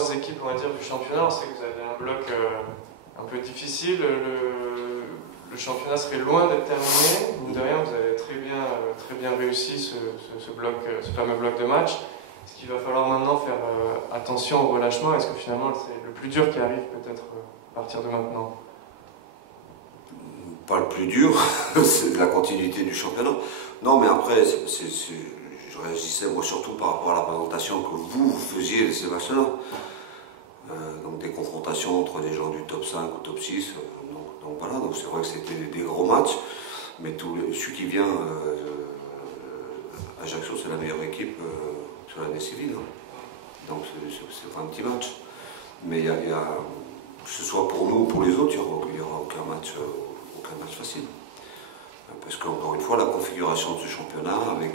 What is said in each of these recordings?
grosses équipes, on va dire, du championnat. On sait que vous avez un bloc un peu difficile. Le championnat serait loin d'être terminé. Mine de rien, vous avez très bien réussi ce fameux bloc de match. Est-ce qu'il va falloir maintenant faire attention au relâchement? Est-ce que finalement c'est le plus dur qui arrive peut-être à partir de maintenant? Pas le plus dur, c'est la continuité du championnat. Non, mais après, je réagissais moi surtout par rapport à la présentation que vous faisiez de ces matchs-là. Donc des confrontations entre des gens du top 5 ou top 6. Donc voilà, donc c'est vrai que c'était des gros matchs. Mais celui qui vient à Ajaccio, c'est la meilleure équipe sur l'année civile. Donc c'est pas un petit match. Mais que ce soit pour nous ou pour les autres, il n'y aura aucun match facile. Parce qu'encore une fois, la configuration de ce championnat, avec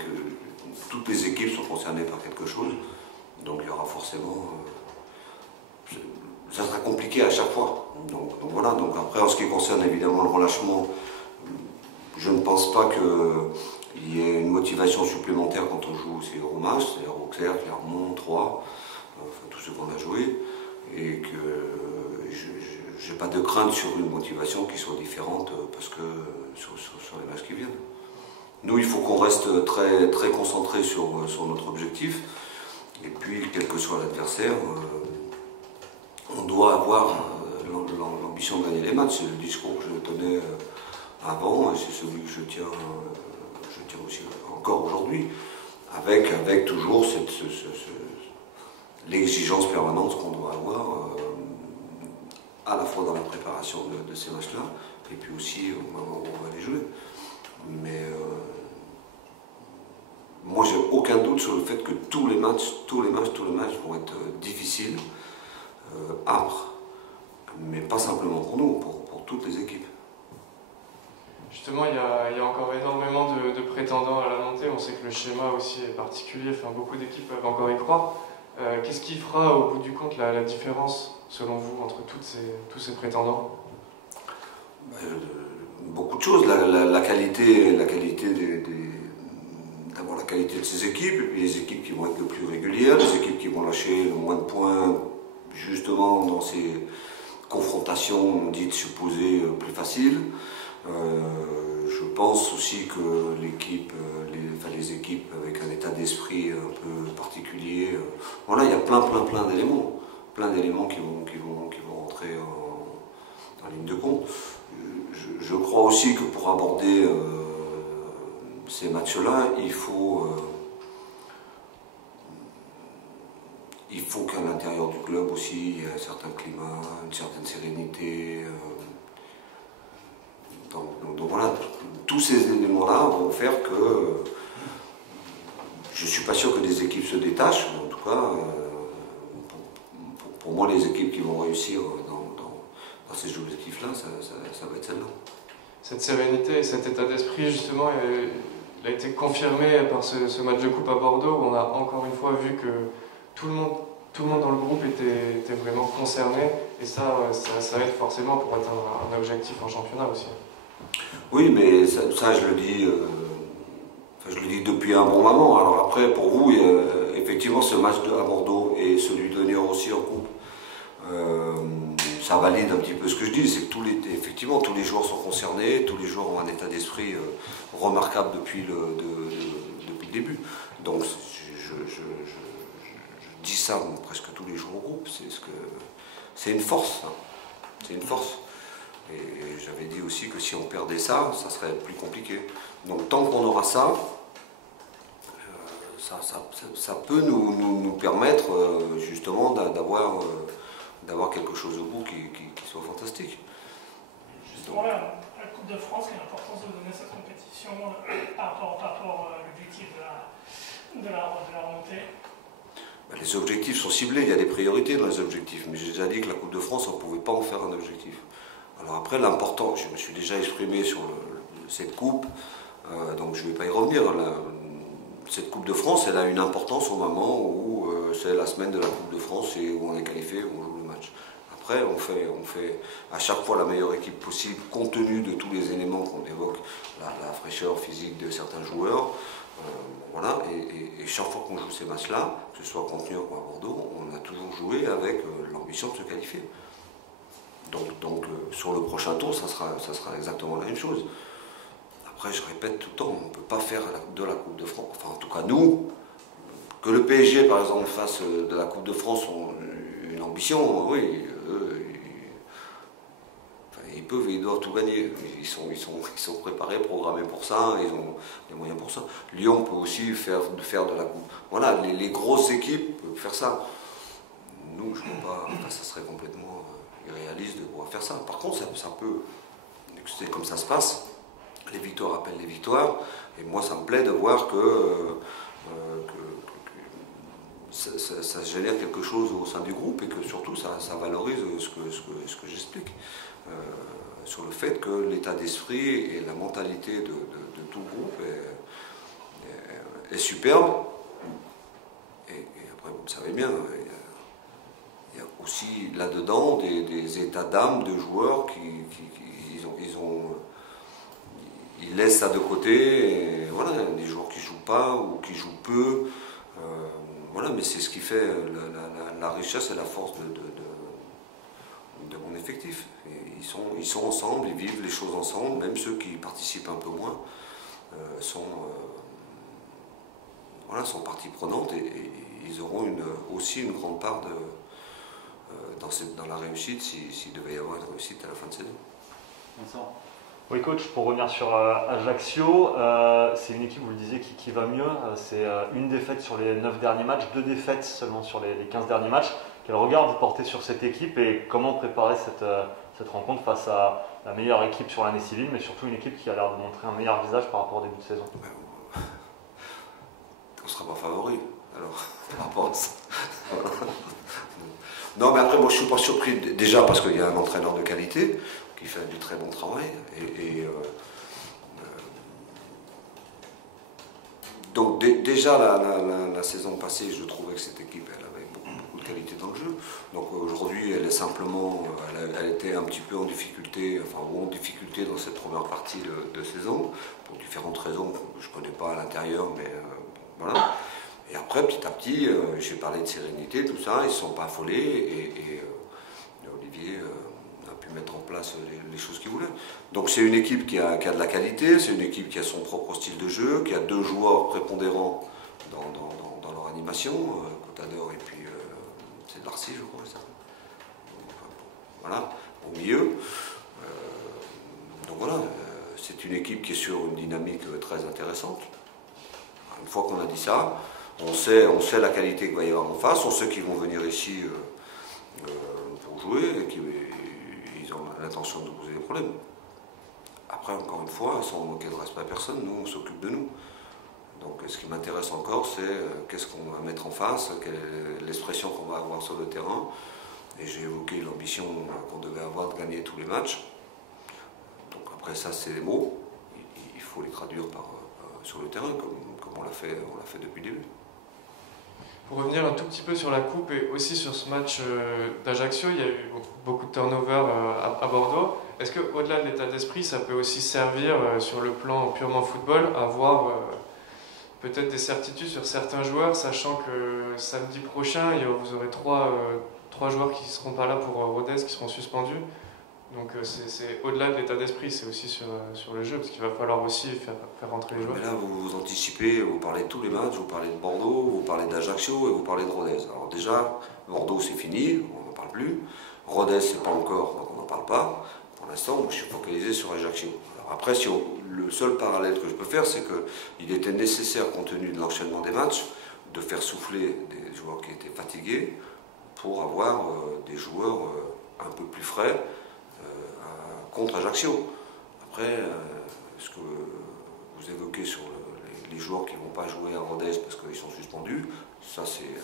toutes les équipes sont concernées par quelque chose, donc il y aura forcément... ça sera compliqué à chaque fois. Donc voilà, donc après en ce qui concerne évidemment le relâchement, je ne pense pas qu'il y ait une motivation supplémentaire quand on joue ces gros matchs, c'est-à-dire Auxerre, Clermont, Troyes, enfin tous ceux qu'on a joués, et que je n'ai pas de crainte sur une motivation qui soit différente parce que sur les matchs qui viennent. Nous, il faut qu'on reste très, très concentré sur notre objectif, et puis quel que soit l'adversaire, on doit avoir l'ambition de gagner les matchs. C'est le discours que je tenais avant, et c'est celui que je tiens aussi encore aujourd'hui, avec toujours l'exigence permanente qu'on doit avoir à la fois dans la préparation de ces matchs-là, et puis aussi au moment où on va les jouer. Mais moi, j'ai aucun doute sur le fait que tous les matchs vont être difficiles, âpres, mais pas simplement pour nous, pour toutes les équipes. Justement, il y a encore énormément de prétendants à la montée. On sait que le schéma aussi est particulier, enfin, beaucoup d'équipes peuvent encore y croire. Qu'est-ce qui fera au bout du compte la différence, selon vous, entre tous ces prétendants? Beaucoup de choses. La qualité d'abord la qualité de ces équipes, et puis les équipes qui vont être le plus régulières, les équipes qui vont lâcher le moins de points, justement dans ces confrontations dites supposées plus faciles. Je pense aussi que les équipes avec un état d'esprit un peu particulier, voilà, il y a plein d'éléments qui vont rentrer en ligne de compte. Je crois aussi que pour aborder ces matchs-là, il faut qu'à l'intérieur du club aussi, il y ait un certain climat, une certaine sérénité. Donc voilà, tous ces éléments-là vont faire que je ne suis pas sûr que des équipes se détachent, mais en tout cas, pour moi, les équipes qui vont réussir dans ces objectifs-là, ça va être celle-là. Cette sérénité et cet état d'esprit, justement, il a été confirmé par ce match de coupe à Bordeaux, où on a encore une fois vu que tout le monde dans le groupe était vraiment concerné, et ça aide forcément pour atteindre un objectif en championnat aussi. Oui, mais ça je le dis depuis un bon moment. Alors après, pour vous, effectivement, ce match à Bordeaux et celui de Niort aussi en coupe, ça valide un petit peu ce que je dis, c'est que effectivement tous les joueurs sont concernés, tous les joueurs ont un état d'esprit remarquable depuis le début. Donc je dis ça presque tous les jours au groupe, c'est une force, hein. C'est une force. Et j'avais dit aussi que si on perdait ça, ça serait plus compliqué. Donc tant qu'on aura ça, ça peut nous permettre justement d'avoir quelque chose au bout qui soit fantastique. Justement, la Coupe de France, quelle importance de donner cette compétition par rapport à l'objectif de la remontée? Les objectifs sont ciblés, il y a des priorités dans les objectifs, mais j'ai déjà dit que la Coupe de France, on ne pouvait pas en faire un objectif. Alors après, l'important, je me suis déjà exprimé sur cette coupe, donc je ne vais pas y revenir. Cette Coupe de France, elle a une importance au moment où c'est la semaine de la Coupe de France et où on est qualifié, où on joue le match. Après, on fait à chaque fois la meilleure équipe possible, compte tenu de tous les éléments qu'on évoque, la fraîcheur physique de certains joueurs, Voilà, et chaque fois qu'on joue ces matchs-là, que ce soit contre Niort ou à Bordeaux, on a toujours joué avec l'ambition de se qualifier. Donc sur le prochain tour, ça sera exactement la même chose. Après, je répète tout le temps, on ne peut pas faire de la Coupe de France, enfin en tout cas nous, que le PSG par exemple fasse de la Coupe de France une ambition, oui, ils peuvent, ils doivent tout gagner. Ils sont préparés, programmés pour ça, ils ont les moyens pour ça. Lyon peut aussi faire de la coupe. Voilà, les grosses équipes peuvent faire ça. Nous, je ne vois pas, enfin, ça serait complètement irréaliste de pouvoir faire ça. Par contre, ça peut, c'est comme ça se passe. Les victoires appellent les victoires. Et moi, ça me plaît de voir que ça génère quelque chose au sein du groupe et que surtout ça valorise ce que j'explique. Sur le fait que l'état d'esprit et la mentalité de tout le groupe est superbe. Et après, vous le savez bien, il y a aussi là-dedans des états d'âme de joueurs ils laissent ça de côté. Et voilà, des joueurs qui ne jouent pas ou qui jouent peu. Voilà, mais c'est ce qui fait la richesse et la force de mon effectif. Et ils sont ensemble, ils vivent les choses ensemble, même ceux qui participent un peu moins sont partie prenante et ils auront aussi une grande part dans la réussite s'il devait y avoir une réussite à la fin de saison. Oui coach, pour revenir sur Ajaccio, c'est une équipe, vous le disiez, qui va mieux. C'est une défaite sur les 9 derniers matchs, 2 défaites seulement sur les 15 derniers matchs. Quel regard vous portez sur cette équipe et comment préparer cette rencontre face à la meilleure équipe sur l'année civile, mais surtout une équipe qui a l'air de montrer un meilleur visage par rapport au début de saison? On ne sera pas favori, alors, par rapport à ça. Non, mais après, moi, je ne suis pas surpris, déjà parce qu'il y a un entraîneur de qualité qui fait du très bon travail. Donc, déjà, la saison passée, je trouvais que cette équipe, elle avait beaucoup de qualité dans le jeu. Donc, aujourd'hui, elle est simplement, elle était un petit peu en difficulté, en difficulté dans cette première partie de saison, pour différentes raisons que je ne connais pas à l'intérieur, mais voilà. Et après, petit à petit, j'ai parlé de sérénité, tout ça, ils ne se sont pas affolés et Olivier a pu mettre en place les choses qu'il voulait. Donc c'est une équipe qui a de la qualité, c'est une équipe qui a son propre style de jeu, qui a 2 joueurs prépondérants dans leur animation, Contador et puis c'est Darcy, je crois, ça. Voilà, au milieu. Donc voilà, c'est une équipe qui est sur une dynamique très intéressante. Une fois qu'on a dit ça, on sait la qualité qu'il va y avoir en face, on sait qu'ils vont venir ici pour jouer et qu'ils ont l'intention de poser des problèmes. Après, encore une fois, sans manquer de respect à personne, nous, on s'occupe de nous. Donc ce qui m'intéresse encore, c'est qu'est-ce qu'on va mettre en face, quelle est l'expression qu'on va avoir sur le terrain. Et j'ai évoqué l'ambition qu'on devait avoir de gagner tous les matchs. Donc après ça, c'est des mots. Il faut les traduire sur le terrain, comme on l'a fait depuis le début. Pour revenir un tout petit peu sur la coupe et aussi sur ce match d'Ajaccio, il y a eu beaucoup de turnover à Bordeaux. Est-ce qu'au-delà de l'état d'esprit, ça peut aussi servir sur le plan purement football à avoir peut-être des certitudes sur certains joueurs, sachant que samedi prochain, vous aurez trois joueurs qui ne seront pas là pour Rodez, qui seront suspendus. Donc c'est au-delà de l'état d'esprit, c'est aussi sur le jeu, parce qu'il va falloir aussi faire rentrer les joueurs. Mais là, vous anticipez, vous parlez de tous les matchs, vous parlez de Bordeaux, vous parlez d'Ajaccio et vous parlez de Rodez. Alors déjà, Bordeaux c'est fini, on n'en parle plus. Rodez c'est pas encore, donc on n'en parle pas. Pour l'instant, je suis focalisé sur Ajaccio. Alors après, le seul parallèle que je peux faire, c'est qu'il était nécessaire, compte tenu de l'enchaînement des matchs, de faire souffler des joueurs qui étaient fatigués pour avoir des joueurs un peu plus frais contre Ajaccio. Après, ce que vous évoquez sur les joueurs qui ne vont pas jouer à Rodez parce qu'ils sont suspendus, ça c'est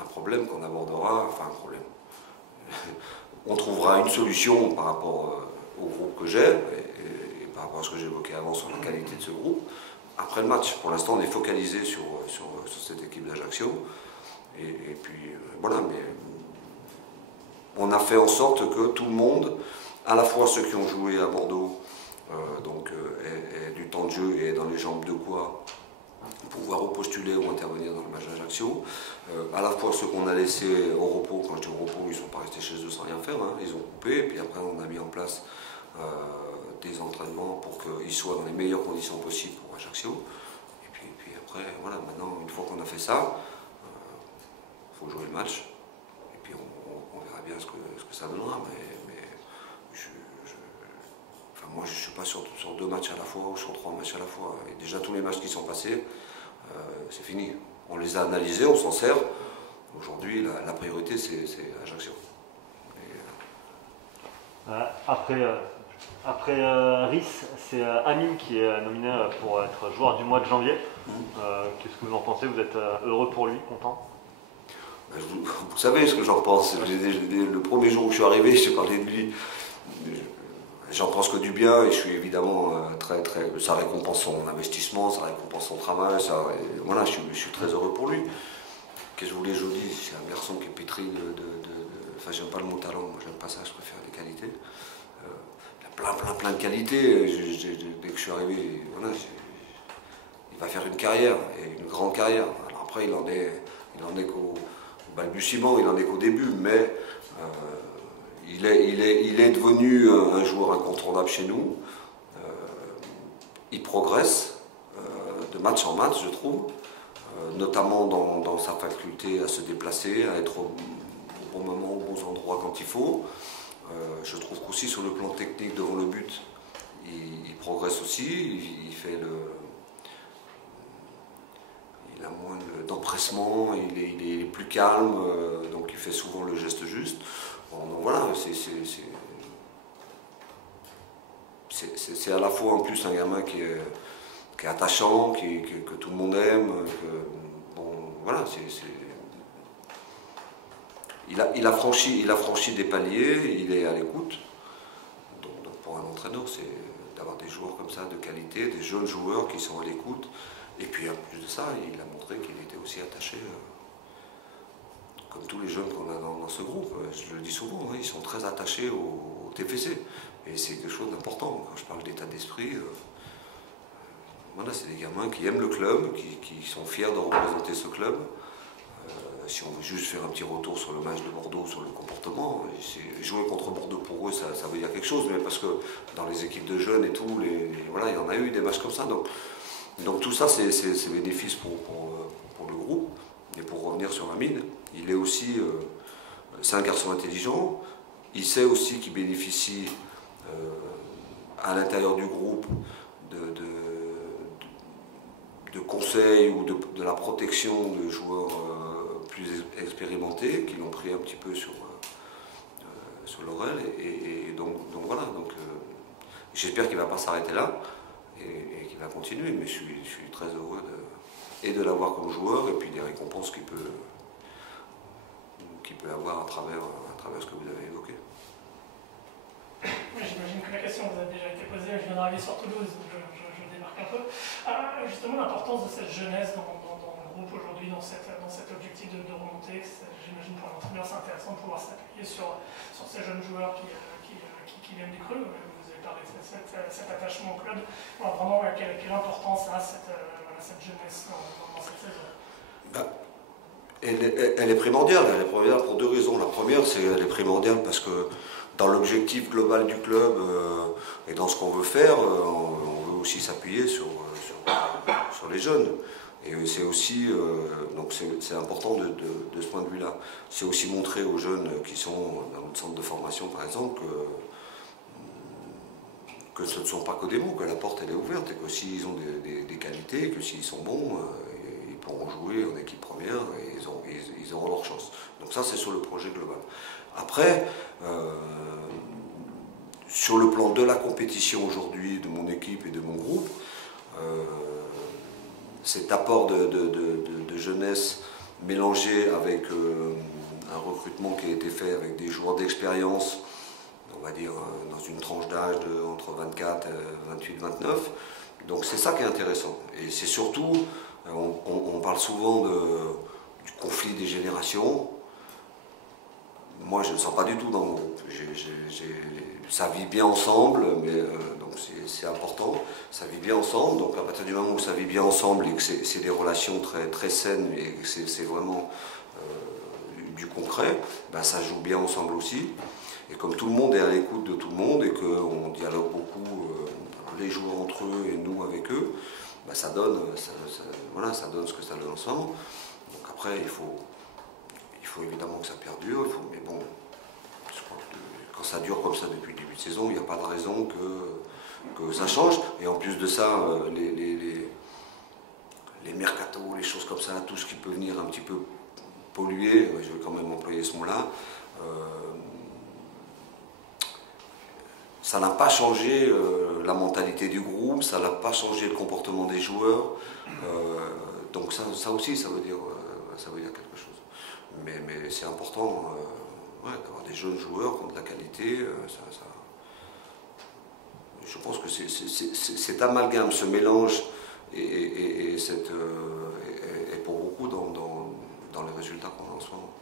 un problème qu'on abordera, enfin un problème. On trouvera une solution par rapport au groupe que j'ai et par rapport à ce que j'évoquais avant sur la qualité de ce groupe. Après le match, pour l'instant on est focalisé sur cette équipe d'Ajaccio et puis voilà, mais on a fait en sorte que tout le monde, à la fois ceux qui ont joué à Bordeaux, aient du temps de jeu et dans les jambes de quoi pouvoir repostuler ou intervenir dans le match d'Ajaccio. À la fois ceux qu'on a laissés au repos, quand je dis au repos, ils ne sont pas restés chez eux sans rien faire, hein, ils ont coupé, puis après on a mis en place des entraînements pour qu'ils soient dans les meilleures conditions possibles pour Ajaccio. Et puis après, voilà, maintenant, une fois qu'on a fait ça, il faut jouer le match, et puis on verra bien ce que ça donnera. Enfin, moi je ne suis pas sur 2 matchs à la fois ou sur 3 matchs à la fois. Et déjà tous les matchs qui sont passés, c'est fini. On les a analysés, on s'en sert. Aujourd'hui, la priorité, c'est Ajaccio. Après Rhys, c'est Amine qui est nominé pour être joueur du mois de janvier. Qu'est-ce que vous en pensez? Vous êtes heureux pour lui, content? Vous savez ce que j'en pense. Le premier jour où je suis arrivé, j'ai parlé de lui. J'en pense que du bien et je suis évidemment ça récompense son investissement, ça récompense son travail, voilà, je suis très heureux pour lui. Qu'est-ce que je voulais que je vous dise? C'est un garçon qui est pétri enfin, j'aime pas le mot talent, moi j'aime pas ça, je préfère les qualités. Il a plein de qualités. Dès que je suis arrivé, voilà, il va faire une carrière, et une grande carrière. Alors après, il en est qu'au balbutiement, il en est qu'au début, mais il est devenu un joueur incontournable chez nous. Il progresse de match en match, je trouve, notamment dans sa faculté à se déplacer, à être au bon moment, aux bons endroits quand il faut. Je trouve qu'aussi sur le plan technique devant le but, il progresse aussi, il a moins d'empressement, il est plus calme, donc il fait souvent le geste juste. Bon, donc voilà, c'est à la fois en plus un gamin qui est attachant, que tout le monde aime, bon, voilà, il a franchi des paliers, il est à l'écoute. Donc pour un entraîneur, c'est d'avoir des joueurs comme ça de qualité, des jeunes joueurs qui sont à l'écoute. Et puis en plus de ça, il a montré qu'il était aussi attaché, comme tous les jeunes qu'on a dans ce groupe. Je le dis souvent, hein, ils sont très attachés au TFC. Et c'est quelque chose d'important. Quand je parle d'état d'esprit, voilà, c'est des gamins qui aiment le club, qui sont fiers de représenter ce club. Si on veut juste faire un petit retour sur le match de Bordeaux, sur le comportement, jouer contre Bordeaux pour eux, ça veut dire quelque chose, mais parce que dans les équipes de jeunes et tout, voilà, il y en a eu des matchs comme ça. Donc tout ça, c'est bénéfice pour le groupe. Et pour revenir sur Amine, il est aussi, c'est un garçon intelligent, il sait aussi qu'il bénéficie à l'intérieur du groupe de conseils ou de la protection de joueurs plus expérimentés qui l'ont pris un petit peu sur l'oreille. Et donc voilà, j'espère qu'il ne va pas s'arrêter là et qu'il va continuer, mais je suis très heureux de l'avoir comme joueur et puis des récompenses qu'il peut avoir à travers ce que vous avez évoqué. Oui, j'imagine que la question vous a déjà été posée. Je viens d'arriver sur Toulouse, donc je démarque un peu. Justement, l'importance de cette jeunesse dans le groupe aujourd'hui, dans cet objectif de remontée, j'imagine pour un entraîneur, c'est intéressant de pouvoir s'appuyer sur ces jeunes joueurs qui viennent du creux. Vous avez parlé de cet attachement au club. Alors, vraiment, quelle importance a cette jeunesse dans cette saison? Elle est primordiale. Elle est primordiale pour 2 raisons. La première, c'est qu'elle est primordiale parce que dans l'objectif global du club et dans ce qu'on veut faire, on veut aussi s'appuyer sur les jeunes. Et c'est aussi, donc c'est important de ce point de vue-là. C'est aussi montrer aux jeunes qui sont dans notre centre de formation, par exemple, que ce ne sont pas que des mots, que la porte elle est ouverte et que s'ils ont des qualités, que s'ils sont bons, ils pourront jouer en équipe première et ils auront leur chance. Donc ça, c'est sur le projet global. Après, sur le plan de la compétition aujourd'hui, de mon équipe et de mon groupe, cet apport de jeunesse mélangé avec un recrutement qui a été fait avec des joueurs d'expérience, on va dire dans une tranche d'âge entre 24, 28, 29. Donc c'est ça qui est intéressant. Et c'est surtout, on parle souvent du conflit des générations. Moi je ne le sens pas du tout dans mon groupe. ça vit bien ensemble, mais donc c'est important, ça vit bien ensemble, donc à partir du moment où ça vit bien ensemble et que c'est des relations très, très saines et que c'est vraiment du concret, ben ça joue bien ensemble aussi. Et comme tout le monde est à l'écoute de tout le monde et qu'on dialogue beaucoup, les joueurs entre eux et nous avec eux, ben ça donne voilà, ça donne ce que ça donne ensemble. Donc après, il faut évidemment que ça perdure, mais bon, je crois que quand ça dure comme ça depuis le début de saison, il n'y a pas de raison que ça change. Et en plus de ça, les mercatos, les choses comme ça, tout ce qui peut venir un petit peu polluer, je vais quand même employer ce mot-là, ça n'a pas changé la mentalité du groupe, ça n'a pas changé le comportement des joueurs. Donc ça aussi, ça veut dire quelque chose. Mais c'est important d'avoir des jeunes joueurs qui ont de la qualité. Je pense que cet amalgame, ce mélange et pour beaucoup dans les résultats qu'on a en ce moment.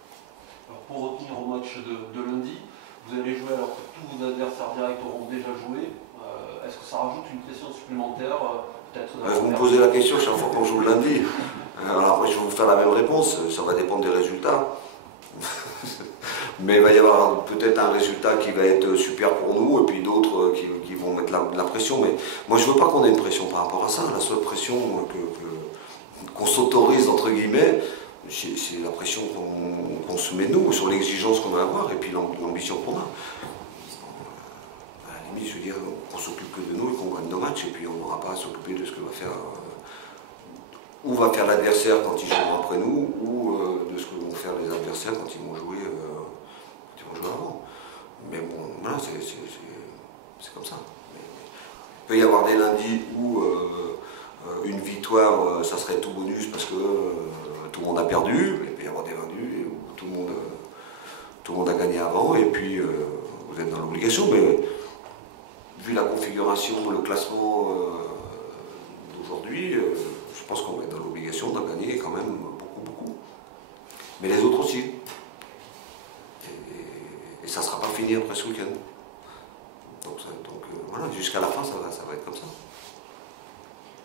Alors pour revenir au match de lundi, vous allez jouer alors que tous vos adversaires directs auront déjà joué. Est-ce que ça rajoute une pression supplémentaire vous me posez la question chaque fois qu'on joue le lundi. Alors après, je vais vous faire la même réponse. Ça va dépendre des résultats. Mais il va y avoir peut-être un résultat qui va être super pour nous et puis d'autres qui vont mettre la pression. Mais moi, je ne veux pas qu'on ait une pression par rapport à ça. La seule pression qu'on s'autorise, entre guillemets, c'est la pression qu'on se met nous, sur l'exigence qu'on va avoir et puis l'ambition qu'on a. À la limite, je veux dire, qu'on s'occupe que de nous et qu'on gagne nos matchs et puis on n'aura pas à s'occuper de ce que va faire l'adversaire quand ils joueront après nous ou de ce que vont faire les adversaires quand ils vont jouer avant. Mais bon, voilà, c'est comme ça. Il peut y avoir des lundis où une victoire, ça serait tout bonus parce que tout le monde a perdu. Il peut y avoir des lundis où tout le monde a gagné avant et puis vous êtes dans l'obligation. Mais vu la configuration, le classement d'aujourd'hui, je pense qu'on va être dans l'obligation d'en gagner quand même beaucoup. Mais les autres aussi. Et ça ne sera pas fini après ce week-end. Donc voilà, jusqu'à la fin, ça va être comme ça.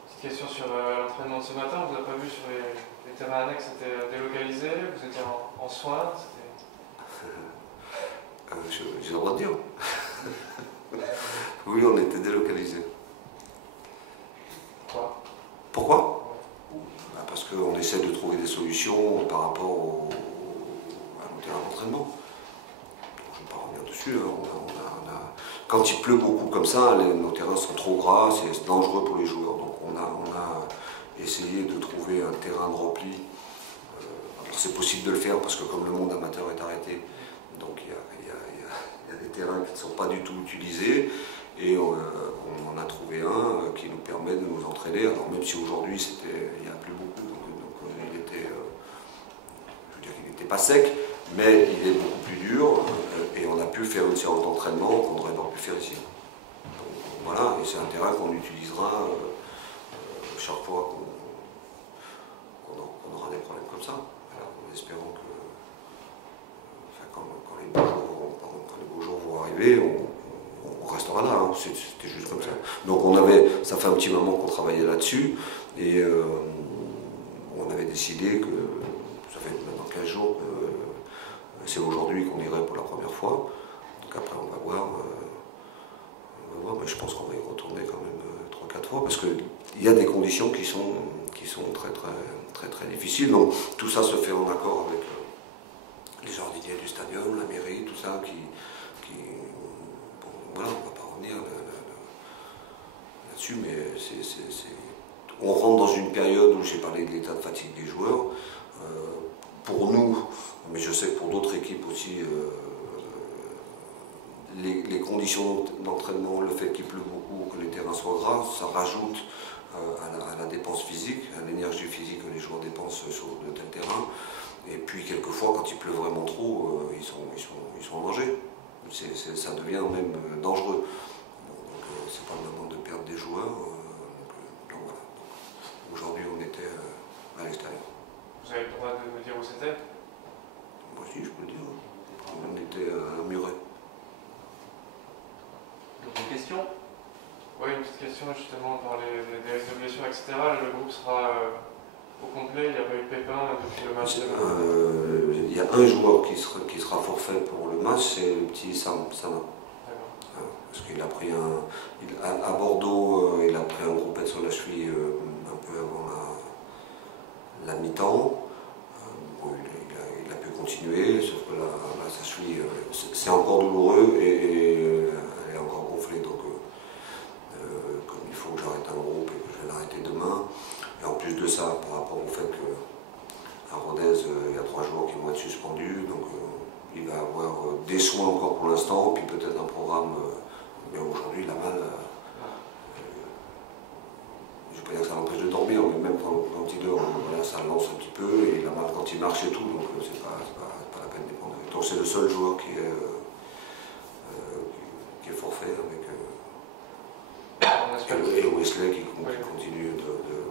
Petite question sur l'entraînement de ce matin. On ne vous a pas vu sur les terrains annexes, c'était délocalisé, vous étiez en soins. J'ai le droit de dire. Oui, on était délocalisés. Pourquoi parce qu'on essaie de trouver des solutions par rapport à nos terrains d'entraînement. Je ne vais pas revenir dessus. Quand il pleut beaucoup comme ça, nos terrains sont trop gras, c'est dangereux pour les joueurs. Donc on a essayé de trouver un terrain de repli. Alors c'est possible de le faire parce que comme le monde amateur est arrêté, donc il y a des terrains qui ne sont pas du tout utilisés. Et on en a trouvé un qui nous permet de nous entraîner. Alors même si aujourd'hui il n'y a plus beaucoup, donc il était, je veux dire qu'il n'était pas sec, mais il est beaucoup plus dur et on a pu faire une séance d'entraînement qu'on n'aurait pas pu faire ici. Donc, voilà, et c'est un terrain qu'on utilisera chaque fois qu'on aura des problèmes comme ça. Alors, en espérant que quand les beaux jours vont arriver, on restera là, hein. C'était juste comme ça. Donc ça fait un petit moment qu'on travaillait là-dessus et on avait décidé que, ça fait maintenant 15 jours, c'est aujourd'hui qu'on irait pour la première fois. Donc après on va voir, mais je pense qu'on va y retourner quand même 3-4 fois parce qu'il y a des conditions qui sont très difficiles. Donc tout ça se fait en accord avec les jardiniers du stadium, la mairie, tout ça voilà, on ne va pas revenir là-dessus, mais on rentre dans une période où j'ai parlé de l'état de fatigue des joueurs. Pour nous, mais je sais que pour d'autres équipes aussi, les conditions d'entraînement, le fait qu'il pleut beaucoup, que les terrains soient gras, ça rajoute à la dépense physique, à l'énergie physique que les joueurs dépensent sur de tels terrains. Et puis quelquefois, quand il pleut vraiment trop, ils sont en danger. Ça devient même dangereux. Donc c'est pas le moment de perdre des joueurs. Donc voilà. Aujourd'hui on était à l'extérieur. Vous avez le droit de me dire où c'était? Moi aussi je peux le dire. On était à Muret. question justement par des risques de blessures, etc. Le groupe sera au complet, il n'y a pas eu de pépin depuis le match de... Il y a un joueur qui sera forfait pour le match, c'est le petit Sama. Parce qu'il a pris à Bordeaux, il a pris un gros pet sur la cheville un peu avant la mi-temps. Bon, il a pu continuer, sauf que là sa cheville, c'est encore douloureux et elle est encore gonflée. Donc, comme il faut que j'arrête un groupe et que je vais l'arrêter demain. Et en plus de ça, par rapport au fait qu'à Rodez, il y a 3 joueurs qui vont être suspendus. Donc, il va avoir des soins encore pour l'instant, puis peut-être un programme. Mais aujourd'hui, il a mal. Je ne vais pas dire que ça l'empêche de dormir, mais même quand il dort, voilà, ça lance un petit peu, et il a mal quand il marche et tout, donc c'est pas la peine d'y prendre. Donc c'est le seul joueur qui est forfait avec. Et Wesley qui continue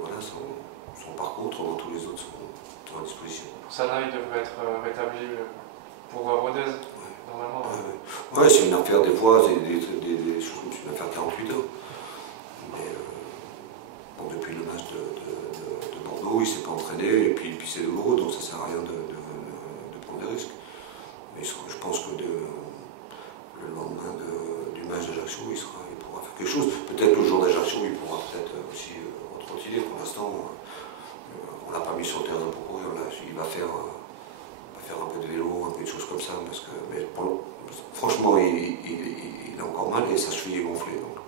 voilà, son parcours, autrement tous les autres sont à disposition. Pour Sana, il devrait être rétabli pour Rodez. Normalement. Ouais, c'est une affaire, des fois, c'est une affaire 48 heures. Mais bon, depuis le match de Bordeaux, il ne s'est pas entraîné, et puis c'est douloureux, donc ça ne sert à rien de prendre des risques. Mais je pense que le lendemain du match d'Ajaccio, il pourra faire quelque chose. Peut-être le jour d'Ajaccio, il pourra peut-être aussi retrottiller. Pour l'instant, on ne l'a pas mis sur le terrain pour courir. Là, il va faire un peu de vélo, un peu de choses comme ça, mais franchement, il a encore mal et sa cheville est gonflée. Donc,